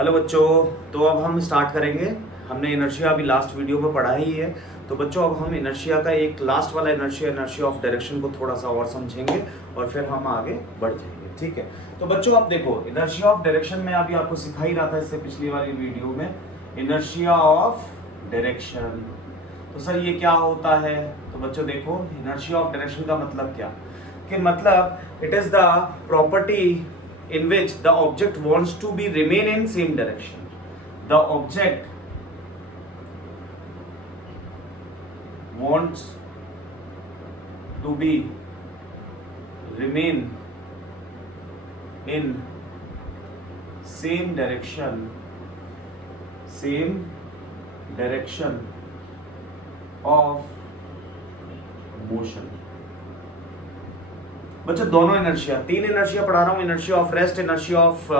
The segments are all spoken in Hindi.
हेलो बच्चों, तो अब हम स्टार्ट करेंगे। हमने इनर्शिया अभी लास्ट वीडियो में पढ़ा ही है। तो बच्चों अब हम इनर्शिया का एक लास्ट वाला इनर्शिया ऑफ डायरेक्शन को थोड़ा सा और समझेंगे और फिर हम आगे बढ़ जाएंगे। ठीक है, तो बच्चों आप देखो, इनर्शिया ऑफ डायरेक्शन में अभी आपको सिखा ही रहा था इससे पिछली वाली वीडियो में, इनर्शिया ऑफ डायरेक्शन। तो सर ये क्या होता है? तो बच्चों देखो, इनर्शिया ऑफ डायरेक्शन का मतलब क्या, कि मतलब it is the property in which the object wants to be remain in same direction. The object wants to be remain in same direction of motion. बच्चों दोनों इनर्शिया, तीन इनर्शिया पढ़ा रहा हूँ, inertia of rest, inertia of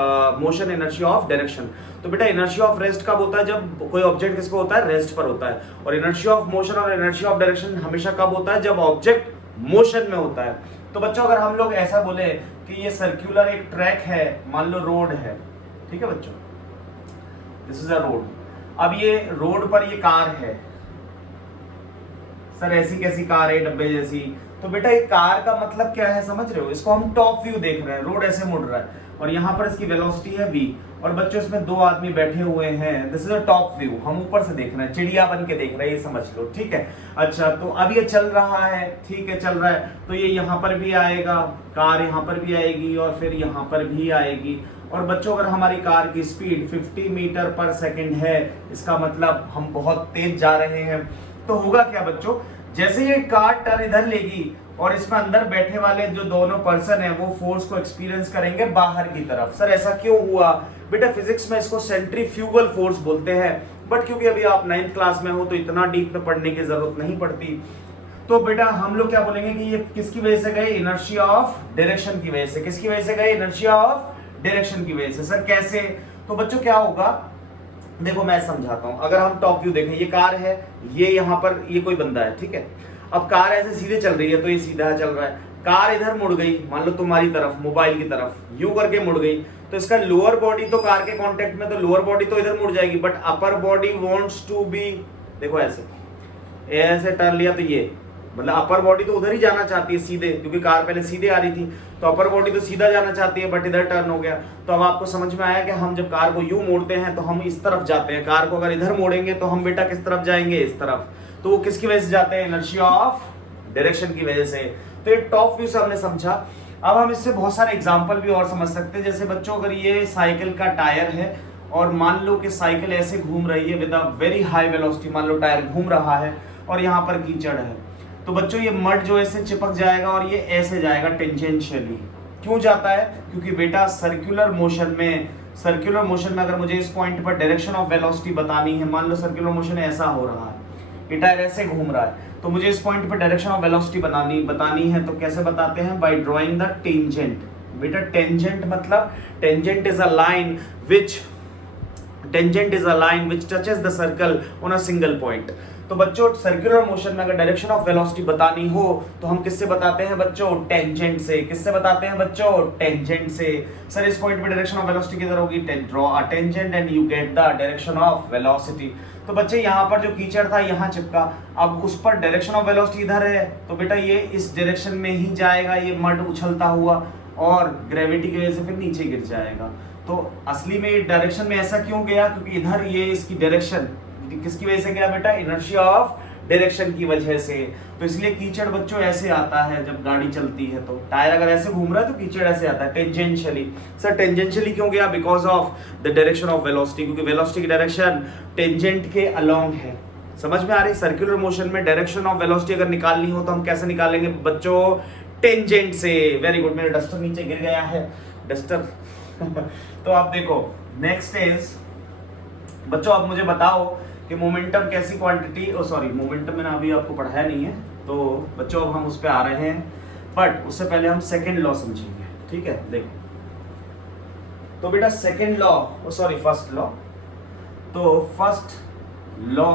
motion, inertia of direction. तो बेटा इनर्शिया ऑफ रेस्ट कब होता है? जब कोई ऑब्जेक्ट किस पे होता है? रेस्ट पर होता है। और इनर्शिया ऑफ मोशन और इनर्शिया ऑफ डायरेक्शन हमेशा कब होता है? जब ऑब्जेक्ट मोशन में होता है। तो बच्चों अगर हम लोग ऐसा बोले कि ये सर्क्यूलर एक ट्रैक है, मान लो रोड है, ठीक है बच्चों, दिस इज अ रोड। अब ये रोड पर ये कार है, सर ऐसी कैसी कार है, डब्बे जैसी। तो बेटा एक कार का मतलब क्या है, समझ रहे हो? इसको हम टॉप व्यू देख रहे हैं, रोड ऐसे मुड़ रहा है और यहाँ पर इसकी वेलोसिटी है v, और बच्चों इसमें दो आदमी बैठे हुए हैं, this is a top view, हम ऊपर से देख रहे हैं, चिड़िया बन के देख रहे हैं, ये समझ लो। ठीक है, अच्छा तो अब ये चल रहा है, ठीक है चल रहा है, तो ये यहाँ पर भी आएगा, कार यहाँ पर भी आएगी और फिर यहाँ पर भी आएगी। और बच्चों अगर हमारी कार की स्पीड 50 मीटर पर सेकेंड है, इसका मतलब हम बहुत तेज जा रहे हैं। तो होगा क्या बच्चों, जैसे ये कार टर्न इधर लेगी और इसमें अंदर बैठे वाले जो दोनों पर्सन हैं वो फोर्स को एक्सपीरियंस करेंगे बाहर की तरफ। सर ऐसा क्यों हुआ? बेटा फिजिक्स में इसको सेंट्रीफ्यूगल फोर्स बोलते हैं, बट क्योंकि अभी आप 9th क्लास में हो तो इतना डीप में पढ़ने की जरूरत नहीं पड़ती। तो बेटा हम लोग क्या बोलेंगे कि ये किसकी वजह से गए? इनर्शिया ऑफ डायरेक्शन की वजह से। किसकी वजह से गए? इनर्शिया ऑफ डायरेक्शन की वजह से। सर कैसे? तो बच्चों क्या होगा, देखो मैं समझाता हूं। अगर हम टॉप व्यू देखें, ये कार है, ये यहाँ पर ये कोई बंदा है, ठीक है। अब कार ऐसे सीधे चल रही है तो ये सीधा चल रहा है, कार इधर मुड़ गई, मान लो तुम्हारी तरफ, मोबाइल की तरफ, यू करके मुड़ गई, तो इसका लोअर बॉडी तो कार के कांटेक्ट में, तो लोअर बॉडी तो इधर मुड़ जाएगी, but upper body wants to be, देखो ऐसे ऐसे टर्न लिया तो ये मतलब अपर बॉडी तो उधर ही जाना चाहती है सीधे, क्योंकि कार पहले सीधे आ रही थी, तो अपर बॉडी तो सीधा जाना चाहती है, बट इधर टर्न हो गया। तो अब आपको समझ में आया कि हम जब कार को यूं मोड़ते हैं तो हम इस तरफ जाते हैं, कार को अगर इधर मोड़ेंगे तो हम बेटा किस तरफ जाएंगे? इस तरफ। तो वो किसकी वजह से जाते हैं? इनर्शिया ऑफ डायरेक्शन की वजह से। तो ये टॉप व्यू से हमने समझा। अब हम इससे बहुत सारे एग्जाम्पल भी और समझ सकते हैं। जैसे बच्चों अगर ये साइकिल का टायर है और मान लो कि साइकिल ऐसे घूम रही है with a very high velocity, मान लो टायर घूम रहा है और यहाँ पर कीचड़ है, तो बच्चों ये मड जो ऐसे चिपक जाएगा और ये ऐसे जाएगा टेंजेंशियली। क्यों जाता है? क्योंकि बेटा सर्कुलर मोशन में अगर मुझे इस पॉइंट पर डायरेक्शन ऑफ वेलोसिटी बतानी है, मान लो सर्कुलर मोशन ऐसा हो रहा है, ये टायर ऐसे घूम रहा है, तो मुझे इस पॉइंट पर डायरेक्शन ऑफ वेलोसिटी बतानी है, तो कैसे बताते हैं? By drawing the tangent. बेटा टेंजेंट मतलब tangent is a line which touches the circle on a single point। तो बच्चों सर्कुलर मोशन में अगर डायरेक्शन ऑफ वेलोसिटी बतानी हो तो हम किससे बताते हैं बच्चों? टेंजेंट से। किससे बताते हैं बच्चों? टेंजेंट से। सर इस पॉइंट पे डायरेक्शन ऑफ वेलोसिटी किधर होगी? Draw a tangent and you get the direction of velocity. तो बच्चे यहाँ पर जो कीचड़ था यहाँ चिपका, अब उस पर डायरेक्शन ऑफ वेलोसिटी इधर है, तो बेटा ये इस डायरेक्शन में ही जाएगा, ये मड उछलता हुआ, और ग्रेविटी की वजह से फिर नीचे गिर जाएगा। तो असली में ये डायरेक्शन में ऐसा क्यों गया? क्योंकि इधर ये इसकी डायरेक्शन किसकी वजह से गया बेटा? इनर्शिया ऑफ डायरेक्शन की वजह से। तो इसलिए कीचड़ बच्चों ऐसे आता है जब गाड़ी चलती है, तो टायर अगर ऐसे घूम रहा है तो कीचड़ ऐसे आता है टेंजेंशियली। सर टेंजेंशियली क्यों गया? Because of the direction of velocity, क्योंकि वेलोसिटी की डायरेक्शन टेंजेंट के अलोंग है। समझ में आ रही? सर्कुलर मोशन में डायरेक्शन ऑफ वेलोसिटी अगर निकालनी हो तो हम कैसे निकालेंगे बच्चों? टेंजेंट से। वेरी गुड, मेरा डस्टर नीचे गिर गया है, डस्टर तो आप देखो, नेक्स्ट इज बच्चों, आप मुझे बताओ कि मोमेंटम कैसी क्वांटिटी, मोमेंटम मैंने अभी आपको पढ़ाया नहीं है, तो बच्चों अब हम उस पे आ रहे हैं, बट उससे पहले हम सेकंड लॉ समझेंगे। ठीक है, देखो तो बेटा सेकंड लॉ, फर्स्ट लॉ, तो first law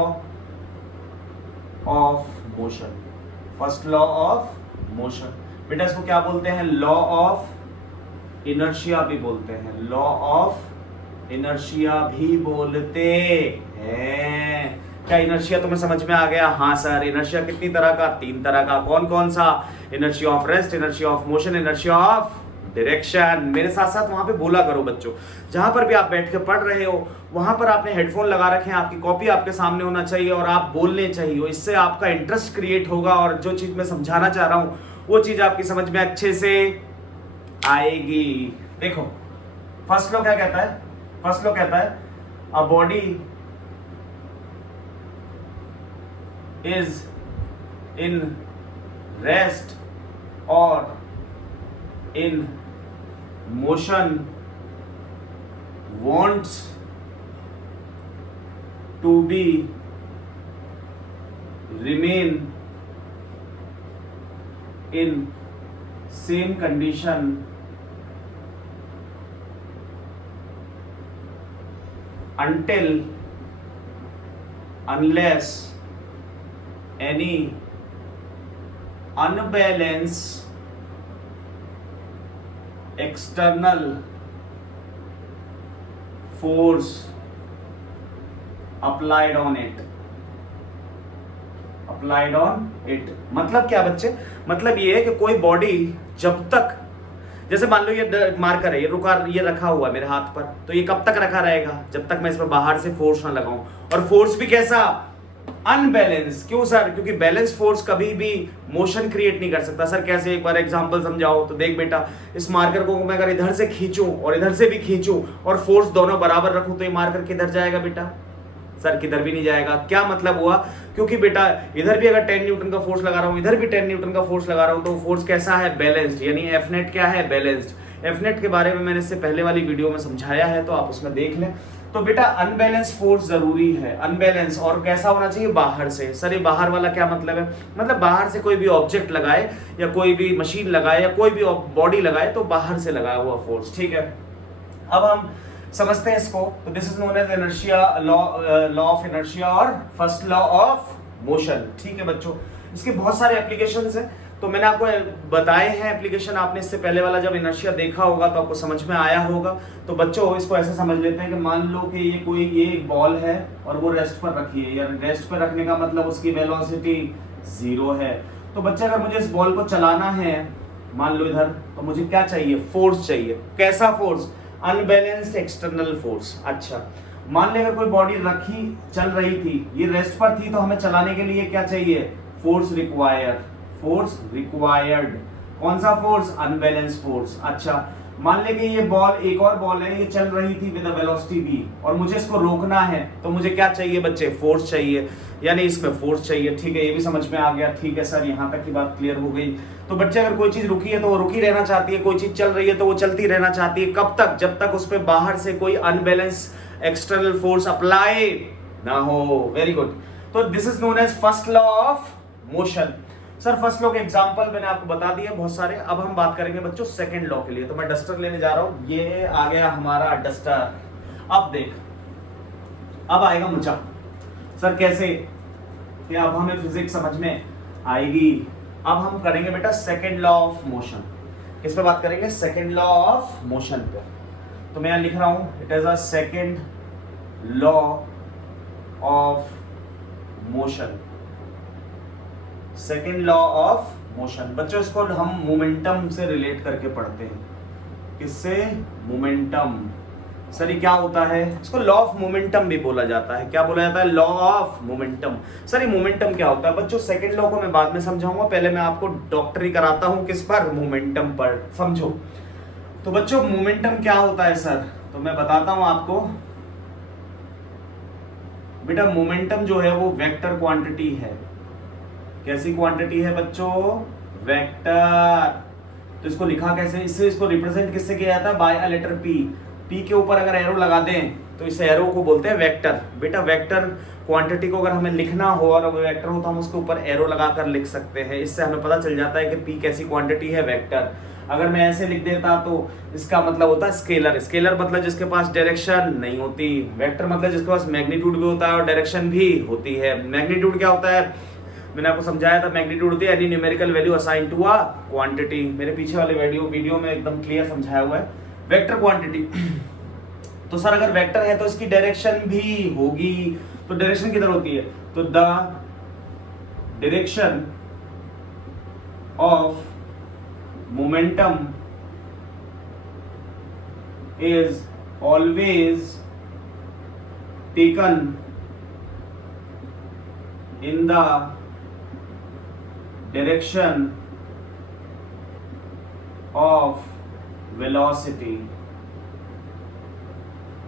of motion, first law of motion बेटा इसको क्या बोलते हैं? लॉ ऑफ इनर्शिया भी बोलते हैं, लॉ ऑफ इनर्शिया भी बोलते हैं। क्या इनर्शिया तुम्हें समझ में आ गया? हाँ सर। इनर्शिया कितनी तरह का? 3 तरह का। कौन कौन सा? Inertia of rest, inertia of motion, inertia of direction. मेरे साथ साथ वहां पे बोला करो बच्चों। जहां पर भी आप बैठ के पढ़ रहे हो वहां पर आपने हेडफोन लगा रखे हैं, आपकी कॉपी आपके सामने होना चाहिए और आप बोलने चाहिए। इससे आपका इंटरेस्ट क्रिएट होगा और जो चीज मैं समझाना चाह रहा हूं वो चीज आपकी समझ में अच्छे से आएगी। देखो फर्स्ट लॉ क्या कहता है? फर्स्ट लॉ कहता है a body is in rest और in motion wants to be remain in same condition unless any unbalance external force applied on it. Applied on it मतलब क्या बच्चे? मतलब ये है कि कोई बॉडी जब तक, जैसे मान लो ये मार्कर है, ये रुका, ये रखा हुआ मेरे हाथ पर, तो ये कब तक रखा रहेगा? जब तक मैं इस पर बाहर से फोर्स ना लगाऊं। और फोर्स भी कैसा? अनबैलेंस। क्यों सर? क्योंकि बैलेंस फोर्स कभी भी मोशन क्रिएट नहीं कर सकता। सर कैसे? एक बार एग्जांपल समझाओ। तो देख बेटा, इस मार्कर को मैं अगर इधर से खींचूं और इधर से भी खींचूं और फोर्स दोनों बराबर रखूं तो ये मार्कर किधर जाएगा बेटा? सर किधर भी नहीं जाएगा। क्या मतलब हुआ? क्योंकि बेटा इधर भी अगर 10 न्यूटन का फोर्स लगा रहा हूं, इधर भी 10 न्यूटन का फोर्स लगा रहा हूं, तो फोर्स कैसा है? बैलेंस्ड। यानी एफ नेट क्या है? बैलेंस्ड। एफ नेट के बारे में मैंने इससे पहले वाली वीडियो में समझाया है, तो आप उसमें देख लें। तो बेटा अनबैलेंस फोर्स जरूरी है। अनबैलेंस और कैसा होना चाहिए? बाहर से। सर ये बाहर वाला क्या मतलब है? मतलब बाहर से कोई भी ऑब्जेक्ट लगाए या कोई भी मशीन लगाए या कोई भी बॉडी लगाए तो बाहर से लगाया हुआ फोर्स। ठीक है, अब हम समझते हैं इसको। तो this is known as inertia, law of inertia और फर्स्ट लॉ ऑफ मोशन। ठीक है बच्चों, इसके बहुत सारे एप्लीकेशंस हैं, तो मैंने आपको बताए हैं एप्लीकेशन। आपने इससे पहले वाला जब इनर्शिया देखा होगा तो आपको समझ में आया होगा। तो बच्चों इसको ऐसे समझ लेते हैं कि मान लो कि ये एक बॉल है और वो रेस्ट पर रखी है, या रेस्ट पर रखने का मतलब उसकी वेलोसिटी 0 है। तो बच्चे अगर मुझे इस बॉल को चलाना है, मान लो इधर, तो मुझे क्या चाहिए? फोर्स चाहिए। कैसा फोर्स? Unbalanced external force. अच्छा, मान ले अगर कोई बॉडी रखी चल रही थी, ये रेस्ट पर थी, तो हमें चलाने के लिए क्या चाहिए? Force required. Force required. कौन सा फोर्स? Unbalance force. अच्छा, मान ले कि ये बॉल, एक और बॉल है, ये चल रही थी विद वेलोसिटी v और मुझे इसको रोकना है, तो मुझे क्या चाहिए बच्चे? फोर्स चाहिए, यानी इसमें फोर्स चाहिए। ठीक है, ये भी समझ में आ गया। ठीक है सर, यहाँ तक की बात क्लियर हो गई। तो बच्चे अगर कोई चीज रुकी है तो वो रुकी रहना चाहती है, कोई चीज चल रही है तो वो चलती रहना चाहती है। कब तक? जब तक उस पर बाहर से कोई अनबैलेंस एक्सटर्नल फोर्स अप्लाई ना हो। Very good. तो this is known as first law of motion. Sir first law के एग्जांपल मैंने आपको बता दिए बहुत सारे। अब हम बात करेंगे बच्चों सेकंड लॉ के लिए। तो मैं डस्टर लेने जा रहा हूं, ये आ गया हमारा डस्टर। अब देख, अब आएगा मुझा। सर कैसे? कि अब हमें फिजिक्स समझ में आएगी। अब हम करेंगे बेटा सेकंड लॉ ऑफ मोशन। किस पे बात करेंगे? सेकंड लॉ ऑफ मोशन पे। तो मैं यहां लिख रहा हूं, it is a second law of motion. Second law of motion. बच्चों इसको हम मोमेंटम से रिलेट करके पढ़ते हैं। किससे? मोमेंटम। सर ये क्या होता है? इसको लॉ ऑफ मोमेंटम भी बोला जाता है। क्या बोला जाता है? Law of momentum. सर ये मोमेंटम क्या होता है? बच्चों सेकेंड लॉ को मैं बाद में समझाऊंगा, पहले मैं आपको डॉक्टरी कराता हूं किस पर? मोमेंटम पर। समझो। तो बच्चों मोमेंटम क्या होता है सर? तो मैं बताता हूं आपको। बेटा मोमेंटम जो है वो वेक्टर क्वांटिटी है। कैसी क्वांटिटी है बच्चों? वेक्टर। तो इसको लिखा कैसे? इसको रिप्रेजेंट किससे किया जाता है? By a letter P. P के ऊपर अगर एरो लगा दें तो इस एरो को बोलते हैं वेक्टर। बेटा वेक्टर क्वांटिटी को अगर हमें लिखना हो और वो वेक्टर हो तो हम उसके ऊपर एरो लगाकर लिख सकते हैं। इससे हमें पता चल जाता है कि पी कैसी क्वांटिटी है? वेक्टर। अगर मैं ऐसे लिख देता तो इसका मतलब होता है स्केलर। स्केलर मतलब जिसके पास डायरेक्शन नहीं होती। वेक्टर मतलब जिसके पास मैग्नीट्यूड भी होता है और डायरेक्शन भी होती है। मैग्नीट्यूड क्या होता है? मैंने आपको समझाया था, मैग्नीट्यूड होती है any numerical value assign to a quantity. मेरे पीछे वाले वीडियो में एकदम क्लियर समझाया हुआ है। वेक्टर क्वांटिटी तो सर अगर वेक्टर है तो इसकी डायरेक्शन भी होगी, तो डायरेक्शन किधर होती है, तो the direction of momentum is always taken in the direction of velocity.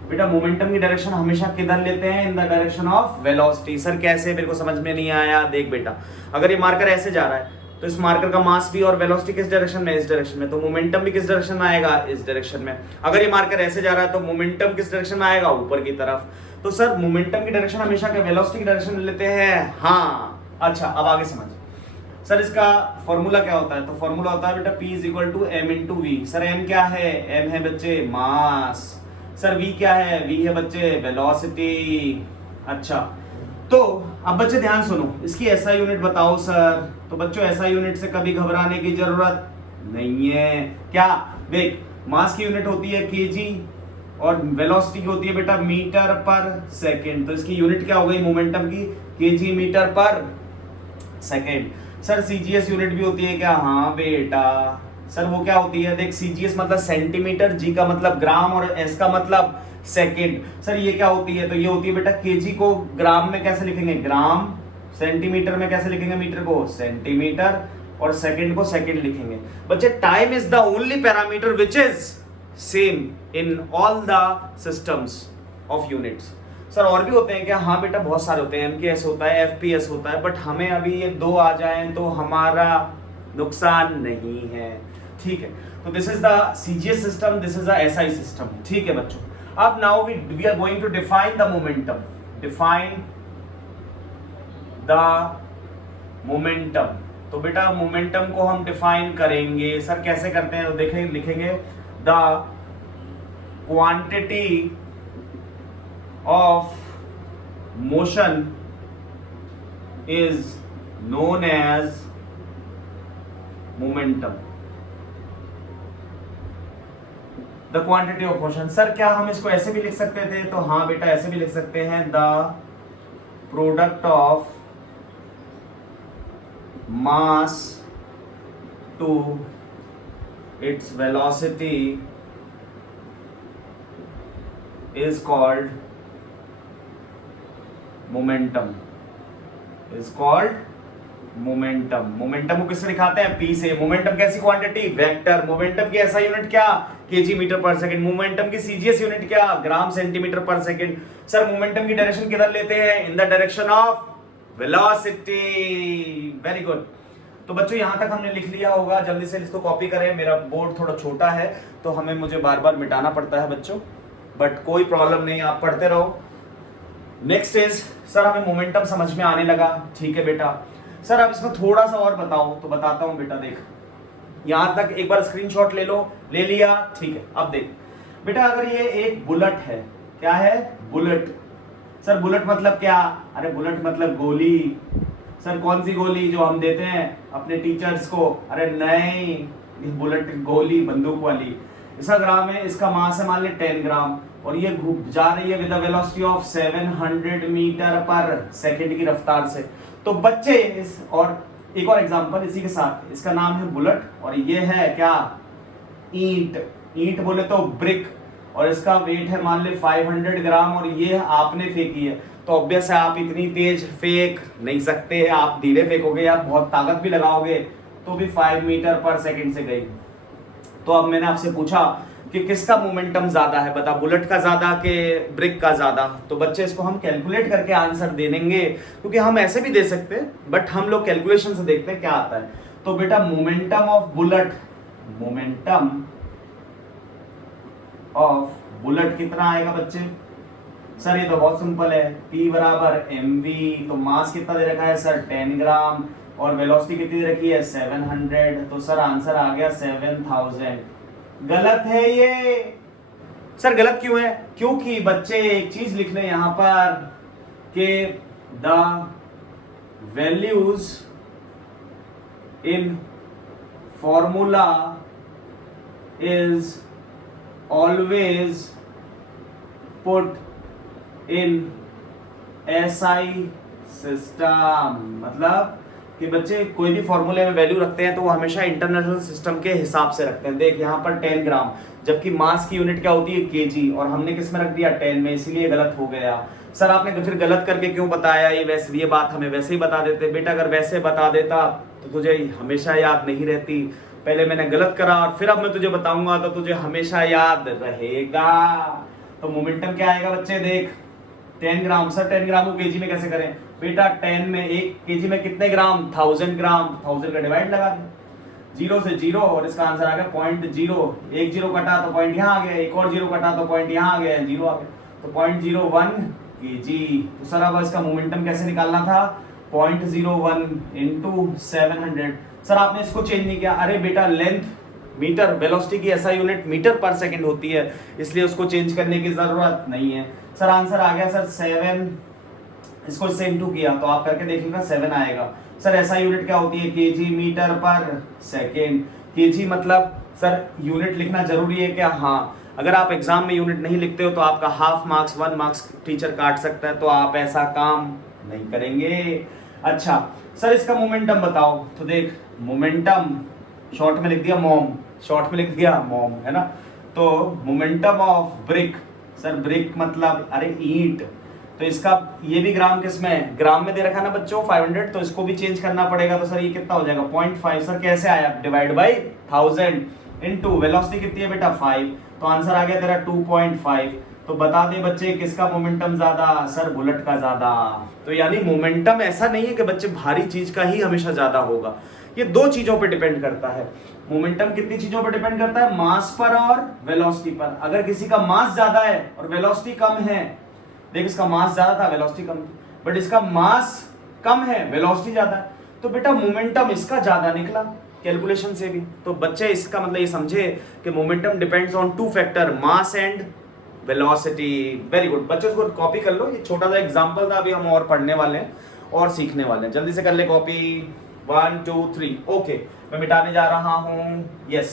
बेटा मोमेंटम की डायरेक्शन हमेशा किधर लेते हैं, इन the direction of velocity. Sir कैसे, मेरे को समझ में नहीं आया। देख बेटा, अगर ये मार्कर ऐसे जा रहा है तो इस मार्कर का मास भी और वेलोसिटी किस डायरेक्शन में, इस डायरेक्शन में, तो मोमेंटम भी किस डायरेक्शन में आएगा, इस डायरेक्शन में। अगर ये मार्कर ऐसे जा रहा है तो मोमेंटम किस डायरेक्शन में आएगा, ऊपर की तरफ। तो सर मोमेंटम की डायरेक्शन हमेशा क्या वेलोसिटी की डायरेक्शन में लेते हैं? हाँ। अच्छा, अब आगे समझ। सर इसका फॉर्मूला क्या होता है, तो फॉर्मूला होता है बेटा P is equal to m into v. Sir m क्या है, m है बच्चे मास। सर v क्या है, v है बच्चे वेलोसिटी। अच्छा, तो अब बच्चे ध्यान सुनो, इसकी ऐसा यूनिट बताओ सर। तो बच्चों ऐसा यूनिट से कभी घबराने की जरूरत नहीं है। क्या, देख मास की यूनिट होती है केजी और वेलोसिटी की होती है बेटा मीटर पर सेकेंड। तो इसकी यूनिट क्या हो गई मोमेंटम की, KG metre per second. Sir CGS unit भी होती है क्या? हाँ बेटा। सर वो क्या होती है, देख सीजीएस मतलब सेंटीमीटर, जी का मतलब ग्राम और एस का मतलब सेकेंड। सर ये क्या होती है, तो ये होती है बेटा केजी को ग्राम में कैसे लिखेंगे, ग्राम, सेंटीमीटर में कैसे लिखेंगे, मीटर को सेंटीमीटर, और सेकेंड को सेकेंड लिखेंगे। बच्चे time is the only parameter which is same in all the systems of units. Sir और भी होते हैं क्या? हाँ बेटा बहुत सारे होते हैं, एमकेएस होता है, एफपीएस होता है, बट हमें अभी ये दो आ जाएं तो हमारा नुकसान नहीं है, ठीक है। तो this is the CGS system, this is the SI system, ठीक है बच्चों। अब now we are going to define the momentum, define the momentum. तो बेटा मोमेंटम को हम डिफाइन करेंगे, सर कैसे करते हैं, तो देखें, लिखेंगे the quantity of motion is known as momentum. The quantity of motion, sir क्या हम इसको ऐसे भी लिख सकते थे? तो हाँ बेटा ऐसे भी लिख सकते हैं, the product of mass to its velocity is called momentum, is called momentum. Momentum को किससे दिखाते हैं? पी से। मोमेंटम कैसी क्वांटिटी? वेक्टर। मोमेंटम की ऐसा यूनिट क्या? KG metre per second. Momentum की सीजीएस यूनिट क्या? ग्राम सेंटीमीटर पर सेकंड। सर मोमेंटम की डायरेक्शन किधर लेते हैं? इन the direction of velocity. Very good. तो बच्चों यहां तक हमने लिख लिया होगा, जल्दी से इसको कॉपी करें। मेरा बोर्ड थोड़ा छोटा है तो हमें मुझे बार बार मिटाना पड़ता है बच्चों, बट कोई प्रॉब्लम नहीं, आप पढ़ते रहो। नेक्स्ट इज, सर हमें मोमेंटम समझ में आने लगा, ठीक है बेटा। सर अब इसमें थोड़ा सा और बताओ, तो बताता हूं बेटा। देख यहां तक एक बार स्क्रीनशॉट ले लो, ले लिया, ठीक है। अब देख बेटा, अगर ये एक बुलेट है, क्या है? बुलेट। सर बुलेट मतलब क्या? अरे बुलेट मतलब गोली। सर कौन सी गोली? जो हम देते हैं अपने टीचर्स को? अरे नहीं, बुलेट गोली बंदूक वाली। इसका ग्राम है, इसका मास है मान ले 10 ग्राम, और ये जा रही है with the velocity of 700 metre per second की रफ्तार से। तो बच्चे इस, और एक और एग्जांपल इसी के साथ, इसका नाम है बुलेट, और ये है क्या? ईंट। ईंट बोले तो ब्रिक, और इसका वेट है मान ले 500 ग्राम, और ये आपने फेंकी है। तो ऑब्वियस है आप इतनी तेज फेंक नहीं सकते, आप धीरे फेंकोगे या बहुत ताकत भी लगाओगे तो भी 5 मीटर पर सेकंड से गई। तो अब मैंने आपसे पूछा कि किसका मोमेंटम ज्यादा है, बता, बुलेट का ज्यादा कि ब्रिक का ज्यादा? तो बच्चे इसको हम कैलकुलेट करके आंसर दे देंगे, क्योंकि हम ऐसे भी दे सकते हैं, बट हम लोग कैलकुलेशन से देखते हैं क्या आता है। तो बेटा momentum of bullet, momentum of bullet कितना आएगा बच्चे? सर ये तो बहुत सिंपल है, P बराबर mv। तो मास कितना दे रखा है सर? 10 ग्राम, और वेलोसिटी कितनी दे रखी है? 700। तो सर आंसर आ गया 7000। गलत है ये। सर गलत क्यों है? क्योंकि बच्चे एक चीज लिख लें यहां पर कि the values in formula is always put in SI system. मतलब कि बच्चे कोई भी फॉर्मूले में वैल्यू रखते हैं तो वो हमेशा इंटरनेशनल सिस्टम के हिसाब से रखते हैं। देख यहाँ पर 10 ग्राम, जबकि मास की यूनिट क्या होती है केजी, और हमने किस में रख दिया 10 में, इसीलिए गलत हो गया। सर आपने फिर गलत करके क्यों बताया, ये वैसे ये बात हमें वैसे ही बता देते। बेटा अगर वैसे बता देता तो तुझे हमेशा याद नहीं रहती। पहले मैंने गलत करा और फिर अब मैं तुझे बताऊंगा तो तुझे हमेशा याद रहेगा। तो मोमेंटम क्या आएगा बच्चे, देख 10 ग्राम। सर 10 ग्राम को केजी में कैसे करें बेटा, 10 में 1 केजी में कितने ग्राम, 1000 ग्राम। 1000 का डिवाइड लगा दें, 0 से 0, और इसका आंसर आ गया 0.0। एक 0 कटा तो पॉइंट यहाँ आ गया, एक और 0 कटा तो पॉइंट यहाँ आ गया, 0 आ गया, तो 0.01 केजी। तो सर अब इसका मोमेंटम कैसे निकालना था, 0.01 इंटू 700। सर आपने इसको चेंज नहीं किया। अरे बेटा लेंथ मीटर, वेलोसिटी की ऐसा यूनिट मीटर पर सेकंड होती है, इसलिए उसको चेंज करने की जरूरत नहीं है। सर आंसर आ गया सर 7, इसको इससे इंटू किया तो आप करके देख लेना 7 आएगा। सर ऐसा यूनिट क्या होती है, KG metre per second. KG मतलब सर यूनिट लिखना जरूरी है क्या, हाँ। अगर आप एग्जाम में यूनिट नहीं लिखते हो तो आपका हाफ मार्क्स 1 मार्क्स टीचर काट सकता है, तो आप ऐसा काम नहीं करेंगे। अच्छा सर इसका मोमेंटम बताओ, तो देख मोमेंटम शॉर्ट में लिख दिया मॉम, शॉर्ट में लिख दिया मॉम, है ना। तो momentum of brick, sir brick मतलब अरे ईंट, तो इसका ये भी ग्राम किसमें, ग्राम में दे रखा ना बच्चों 500, तो इसको भी चेंज करना पड़ेगा। तो सर ये कितना हो जाएगा 0.5। सर कैसे आया, डिवाइड बाई 1000 इनटू वेलोसिटी कितनी है बेटा 5, तो आंसर आ गया तेरा 2.5। तो बता दे बच्चे किसका मोमेंटम ज्यादा, सर बुलेट का ज्यादा। तो यानी मोमेंटम ऐसा नहीं है कि बच्चे भारी चीज का ही हमेशा ज्यादा होगा, ये दो चीजों पे डिपेंड करता है। मोमेंटम कितनी चीजों पे डिपेंड करता है, मास पर और वेलोसिटी पर। अगर किसी का मास ज्यादा है और वेलोसिटी कम है, देख इसका मास ज्यादा था वेलोसिटी कम थी, बट इसका मास कम है वेलोसिटी ज्यादा है, तो बेटा मोमेंटम इसका ज्यादा निकला कैलकुलेशन से भी। तो बच्चे इसका मतलब ये समझे कि momentum depends on 2 factor, mass and velocity. Very good बच्चों, इसको कॉपी कर लो, ये छोटा सा एग्जांपल था, अभी हम और पढ़ने वाले हैं और सीखने वाले हैं। जल्दी से कर ले कॉपी, 1 2 3। ओके मैं मिटाने जा रहा हूं, यस।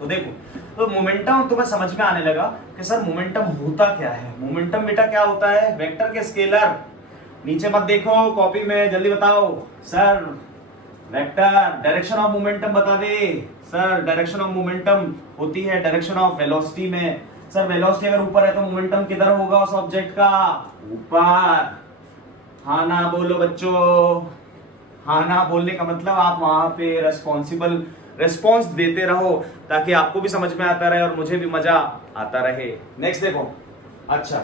तो देखो, तो मोमेंटम तुम्हें समझ में आने लगा कि सर मोमेंटम होता क्या है। मोमेंटम बेटा क्या होता है, वेक्टर के स्केलर। नीचे मत देखो कॉपी में, जल्दी बताओ sir. Vector direction of momentum बता दे सर। डायरेक्शन ऑफ मोमेंटम होती है डायरेक्शन ऑफ वेलोसिटी में। सर वेलोसिटी अगर ऊपर है तो मोमेंटम किधर होगा उस ऑब्जेक्ट का, ऊपर। हाँ ना बोलो बच्चों, हाँ ना बोलने का मतलब आप वहां पे रेस्पॉन्सिबल रेस्पॉन्स देते रहो, ताकि आपको भी समझ में आता रहे और मुझे भी मजा आता रहे। नेक्स्ट देखो, अच्छा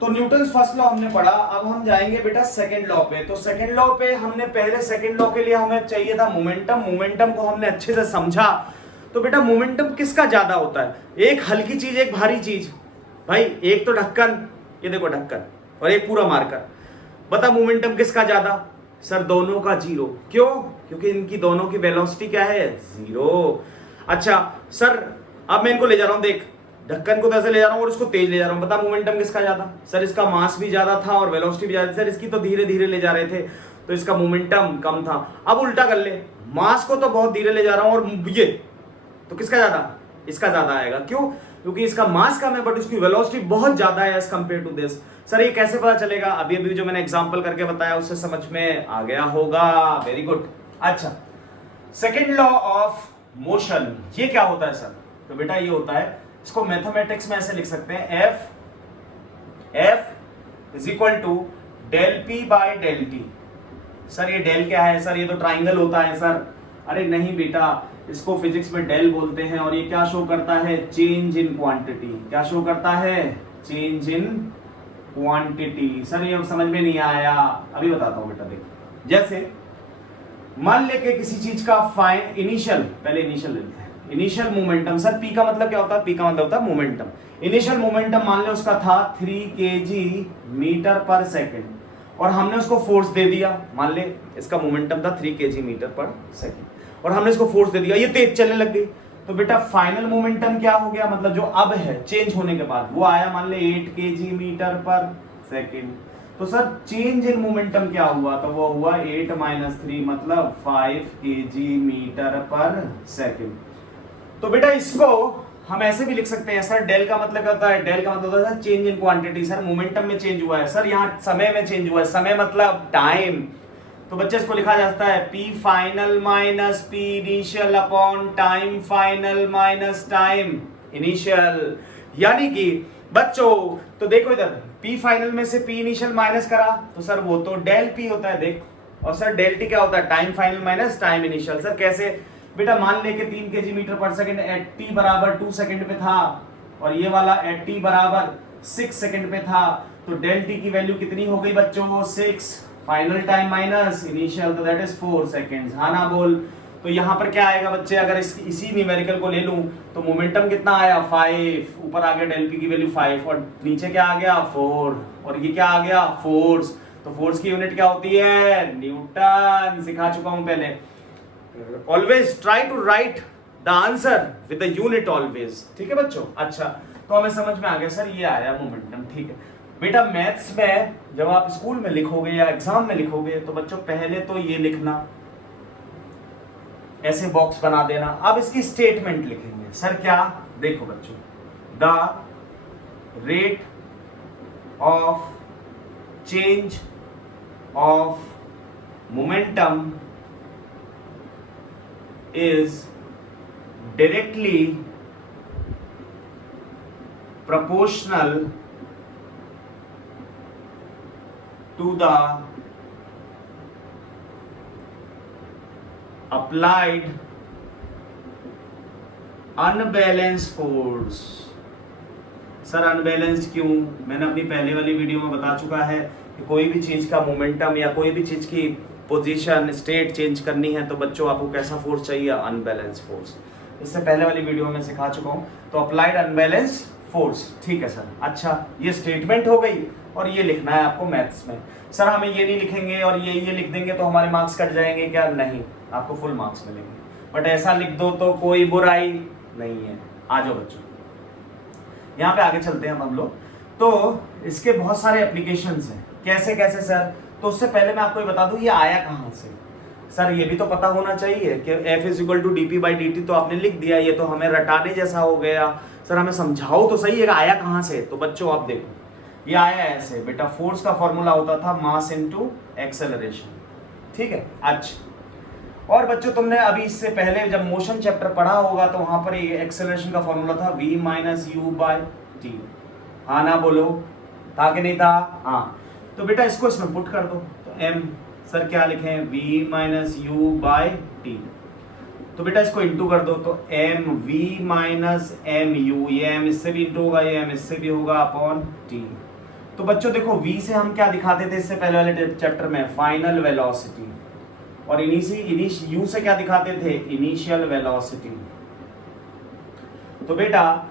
तो न्यूटन्स फर्स्ट लॉ हमने पढ़ा, अब हम जाएंगे बेटा सेकंड लॉ पे। तो सेकंड लॉ पे हमने पहले सेकंड लॉ के लिए हमें चाहिए था मोमेंटम। मोमेंटम को हमने अच्छे से समझा। तो बेटा मोमेंटम किसका ज्यादा होता है, एक हल्की चीज एक भारी चीज। भाई एक तो ढक्कन, ये देखो ढक्कन, और एक पूरा मार्कर। बता मोमेंटम किसका ज्यादा, सर दोनों का 0। क्यों, क्योंकि इनकी दोनों की वेलोसिटी क्या है 0। अच्छा सर अब मैं इनको ले जा रहा हूं, देख ढक्कन को तो ऐसे ले जा रहा हूं और उसको तेज ले जा रहा हूं, बता मोमेंटम किसका ज्यादा, सर इसका मास भी ज्यादा था और वेलोसिटी भी ज्यादा थी। सर इसकी तो धीरे धीरे ले जा रहे थे तो इसका मोमेंटम कम था। अब उल्टा कर ले, मास को तो बहुत धीरे ले जा रहा हूं और ये तो किसका ज्यादा, इसका ज्यादा आएगा। क्यों, क्योंकि इसका मास कम है बट उसकी वेलोसिटी बहुत ज्यादा है as compared to this. Sir ये कैसे पता चलेगा, अभी अभी जो मैंने एग्जांपल करके बताया उससे समझ में आ गया होगा। Very good. अच्छा सेकंड लॉ ऑफ मोशन, ये क्या होता है सर, तो बेटा ये होता है, इसको मैथमेटिक्स में ऐसे लिख सकते हैं, F is equal to del P by del T। Sir ये डेल क्या है, सर ये तो ट्राइंगल होता है सर। अरे नहीं बेटा, इसको फिजिक्स में डेल बोलते हैं और ये क्या शो करता है, चेंज इन क्वांटिटी। क्या शो करता है, चेंज इन क्वांटिटी। सर ये समझ में नहीं आया, अभी बताता हूं बेटा। देख जैसे मान ले के किसी चीज का फाइन इनिशियल, पहले इनिशियल लेते हैं, इनिशियल मोमेंटम। सर पी का मतलब क्या होता है, पी का मतलब होता है मोमेंटम। इनिशियल मोमेंटम मान ले उसका था 3 kg मीटर पर सेकेंड और हमने उसको फोर्स दे दिया, मान ले इसका मोमेंटम था 3 kg मीटर पर सेकेंड और हमने इसको फोर्स दे दिया, ये तेज चलने लग गई। तो बेटा फाइनल मोमेंटम क्या हो गया, मतलब जो अब है चेंज होने के बाद वो आया मान ले 8 kg मीटर पर सेकेंड। तो सर चेंज इन मोमेंटम क्या हुआ, तो वो हुआ 8 - 3 मतलब 5 kg मीटर पर सेकेंड। तो बेटा इसको हम ऐसे भी लिख सकते हैं सर, डेल का मतलब क्या होता है, डेल का मतलब होता है change in quantity. Sir momentum में चेंज हुआ है, सर यहाँ समय में चेंज हुआ है, समय मतलब टाइम। तो बच्चे इसको लिखा जाता है P final minus P initial upon time final minus time initial. यानी कि बच्चों तो देखो इधर, पी फाइनल में से पी इनिशियल माइनस करा तो सर वो तो डेल पी होता है, देख। और सर डेल टी क्या होता है, time final minus time initial. Sir कैसे बेटा, मान ले के 3 kg metre per second at T बराबर 2 सेकंड पे था और ये वाला एट टी बराबर 6 सेकंड पे था, तो डेल टी की वैल्यू कितनी हो गई बच्चों, 6 फाइनल टाइम माइनस इनिशियल, तो दैट इज 4 सेकंड्स। हाँ ना बोल। तो यहाँ पर क्या आएगा बच्चे, अगर इसी न्यूमेरिकल को ले लूं तो मोमेंटम कितना आया 5, ऊपर आ गया डेल पी की वैल्यू 5 और नीचे क्या आ गया 4, और ये क्या आ गया फोर्स। तो फोर्स की यूनिट क्या होती है, न्यूटन, सिखा चुका हूं पहले। Always try to write the answer with the unit always, ठीक है बच्चों। अच्छा तो हमें समझ में आ गया सर ये आया मोमेंटम, ठीक है बेटा। मैथ्स में जब आप स्कूल में लिखोगे या एग्जाम में लिखोगे तो बच्चों पहले तो ये लिखना, ऐसे बॉक्स बना देना। अब इसकी स्टेटमेंट लिखेंगे सर, क्या देखो बच्चों, the rate of change of momentum is directly proportional to the applied unbalanced force। Sir unbalanced क्यों, मैंने अपनी पहले वाली वीडियो में बता चुका है कि कोई भी चीज का मोमेंटम या कोई भी चीज की पोजीशन स्टेट चेंज करनी है तो बच्चों आपको कैसा फोर्स चाहिए, अनबैलेंस फोर्स। इससे पहले वाली वीडियो में सिखा चुका हूं। तो अप्लाइड अनबैलेंस फोर्स, ठीक है सर। अच्छा ये स्टेटमेंट हो गई और ये लिखना है आपको मैथ्स में। सर हमें ये नहीं लिखेंगे और ये लिख देंगे तो हमारे मार्क्स कट जाएंगे क्या, नहीं, आपको फुल मार्क्स मिलेंगे। बट ऐसा लिख दो तो कोई बुराई नहीं है। आ जाओ बच्चों, यहाँ पे आगे चलते हैं हम लोग। तो इसके बहुत सारे एप्लीकेशंस हैं। कैसे कैसे सर, तो उससे पहले मैं आपको ये बता दूं ये आया कहाँ से। सर ये भी तो पता होना चाहिए कि F = dp/dt तो आपने लिख दिया, ये तो हमें रटाने जैसा हो गया। सर हमें समझाओ तो सही है आया कहाँ से। तो बच्चों आप देखो ये आया ऐसे बेटा, फोर्स का फॉर्मूला होता था मास इनटू एक्सेलरेशन, ठीक है। अच्छा और बच्चों तुमने अभी इससे पहले जब मोशन चैप्टर पढ़ा होगा तो वहां पर एक्सेलरेशन का फॉर्मूला था v - u/t। हाँ ना बोलो, था कि नहीं था, हाँ। तो बेटा इसको इसमें पुट कर दो, तो m सर क्या लिखें, v - u/t। तो बेटा इसको इंटू कर दो, तो m v - mu, ये m इससे भी इंटू होगा, ये m इससे भी होगा, अपॉन t। तो बच्चों देखो v से हम क्या दिखाते थे इससे पहले वाले चैप्टर में, फाइनल वेलोसिटी, और u से क्या दिखाते थे, इनिशियल वेलोसिटी। तो बेटा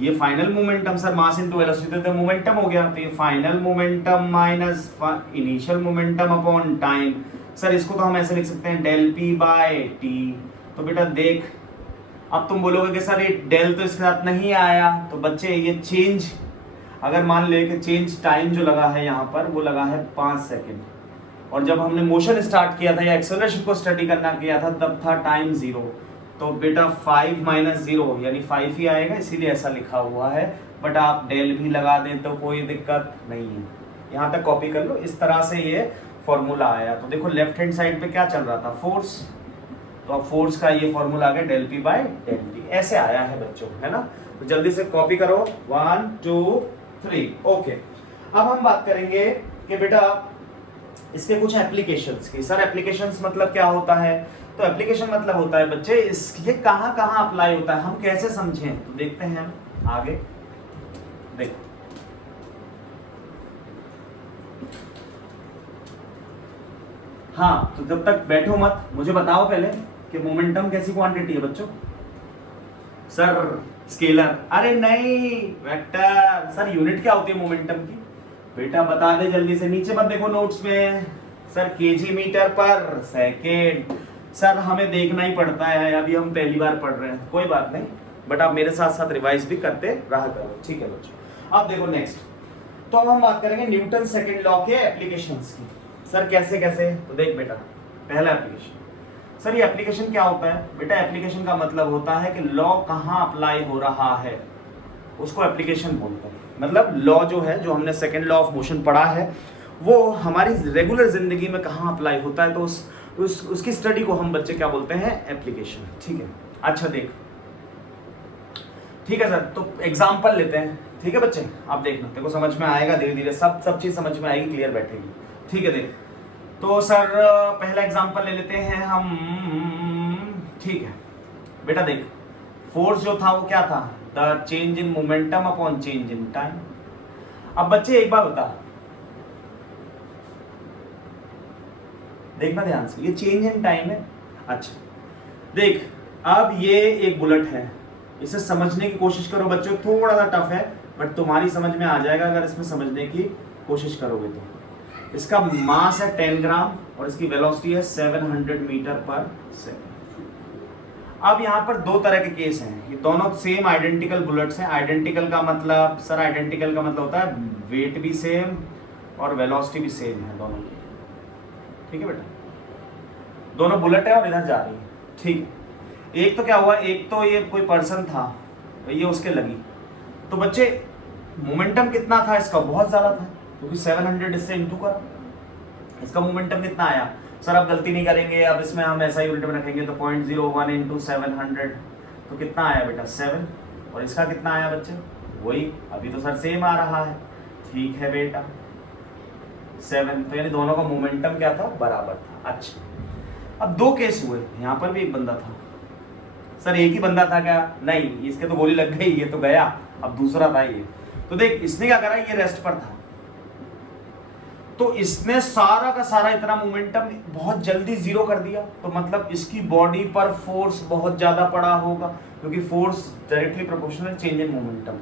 ये final momentum sir mass into velocity तो मोमेंटम हो गया, तो ये final momentum minus initial momentum upon time. Sir इसको तो हम ऐसे लिख सकते हैं डेल p/t। तो बेटा देख, अब तुम बोलोगे कि सर ये डेल तो इसके साथ नहीं आया, तो बच्चे ये चेंज, अगर मान ले कि चेंज टाइम जो लगा है यहाँ पर वो लगा है 5 सेकेंड, और जब हमने मोशन स्टार्ट किया था या एक्सेलरेशन को स्टडी करना किया था तब था टाइम 0। तो बेटा 5 - 0 यानी 5 ही आएगा, इसीलिए ऐसा लिखा हुआ है। बट आप डेल भी लगा दें तो कोई दिक्कत नहीं है, यहाँ तक कॉपी कर लो। इस तरह से ये फॉर्मूला आया। तो देखो लेफ्ट हैंड साइड पे क्या चल रहा था, फोर्स, तो अब फोर्स का ये फॉर्मूला आ गया डेल p/t, ऐसे आया है बच्चों, है ना। तो जल्दी से कॉपी करो, 1 2 3 ओके। अब हम बात करेंगे कि बेटा इसके कुछ एप्लीकेशंस की। सर एप्लीकेशंस मतलब क्या होता है, तो एप्लीकेशन मतलब होता है बच्चे ये कहां कहां अप्लाई होता है, हम कैसे समझें, तो देखते हैं हम आगे। देखो हाँ, तो जब तक बैठो मत, मुझे बताओ पहले कि मोमेंटम कैसी क्वांटिटी है बच्चों। सर स्केलर, अरे नहीं वेक्टर। सर यूनिट क्या होती है मोमेंटम की, बेटा बता दे जल्दी से, नीचे मत देखो नोट्स में। Sir kg metre per second. Sir हमें देखना ही पड़ता है, अभी हम पहली बार पढ़ रहे हैं, कोई बात नहीं, बट आप मेरे साथ साथ रिवाइज भी करते रहा करो, ठीक है बच्चों। अब देखो नेक्स्ट, तो अब हम बात करेंगे न्यूटन सेकंड लॉ के एप्लीकेशंस की। सर कैसे कैसे, तो देख बेटा पहला एप्लीकेशन, सर ये एप्लीकेशन क्या होता है? बेटा एप्लीकेशन का मतलब होता है कि लॉ कहाँ अप्लाई हो रहा है, उसको एप्लीकेशन बोलते हैं। मतलब लॉ जो है, जो हमने सेकेंड लॉ ऑफ मोशन पढ़ा है, वो हमारी रेगुलर जिंदगी में कहाँ अप्लाई होता है, तो उसकी स्टडी को हम बच्चे क्या बोलते हैं? एप्लीकेशन। ठीक है, अच्छा देख, ठीक है सर, तो एग्जाम्पल लेते हैं। ठीक है बच्चे, आप देखना, तेरे को समझ में आएगा धीरे धीरे, सब चीज समझ में आएगी, क्लियर बैठेगी। ठीक है, देख तो सर पहला एग्जाम्पल ले लेते हैं हम। ठीक है बेटा, देख फोर्स जो था वो क्या था? The change in momentum upon change in time. अब बच्चे एक बार बता, देखना ध्यान से, ये चेंज इन टाइम है। अच्छा देख, अब ये एक बुलेट है, इसे समझने की कोशिश करो बच्चों, थोड़ा सा टफ है बट तुम्हारी समझ में आ जाएगा अगर इसमें समझने की कोशिश करोगे तो। इसका मास है 10 ग्राम और इसकी वेलोसिटी है 700 मीटर पर सेकंड। अब यहाँ पर दो तरह के केस हैं, ये दोनों सेम आइडेंटिकल बुलेट्स हैं। आइडेंटिकल का मतलब सर, आइडेंटिकल का मतलब होता है वेट भी सेम और वेलोसिटी भी सेम है दोनों की। ठीक है बेटा, दोनों बुलेट है और इधर जा रही है। ठीक है, एक तो क्या हुआ, एक तो ये कोई पर्सन था, ये उसके लगी, तो बच्चे मोमेंटम कितना था इसका? बहुत ज्यादा था, क्योंकि 700 इससे इंटू कर, इसका मोमेंटम कितना आया? सर अब गलती नहीं करेंगे, अब इसमें हम ऐसा यूनिट में रखेंगे तो 0.01 इंटू 700, तो कितना आया बेटा? 7। और इसका कितना आया बच्चे? वही, अभी तो सर सेम आ रहा है। ठीक है बेटा, 7, तो यानी दोनों का मोमेंटम क्या था? बराबर था। अच्छा, अब दो केस हुए, यहाँ पर भी एक बंदा था। सर एक ही बंदा था क्या? नहीं, इसके तो गोली लग गई, ये तो गया, अब दूसरा था ये। तो देख इसने क्या करा, ये रेस्ट पर था, तो इसने सारा का सारा इतना मोमेंटम बहुत जल्दी जीरो कर दिया, तो मतलब इसकी बॉडी पर फोर्स बहुत ज्यादा पड़ा होगा, क्योंकि force directly proportional change in momentum.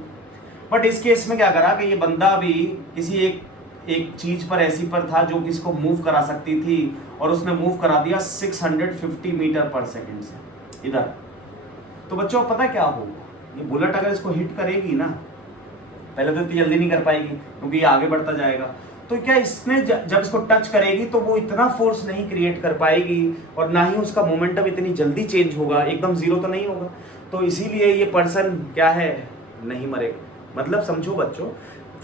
But इस केस में क्या करा कि ये बंदा भी किसी एक चीज पर ऐसी पर था जो कि इसको मूव करा सकती थी, और उसने मूव करा दिया 650 मीटर पर सेकेंड से इधर। तो बच्चों पता क्या होगा, ये बुलेट अगर इसको हिट करेगी ना, पहले तो इतनी जल्दी नहीं कर पाएगी क्योंकि ये आगे बढ़ता जाएगा, तो क्या इसने जब इसको टच करेगी तो वो इतना फोर्स नहीं क्रिएट कर पाएगी, और ना ही उसका मोमेंटम इतनी जल्दी चेंज होगा, एकदम जीरो तो नहीं होगा। तो इसीलिए ये पर्सन क्या है, नहीं मरेगा। मतलब समझो बच्चों,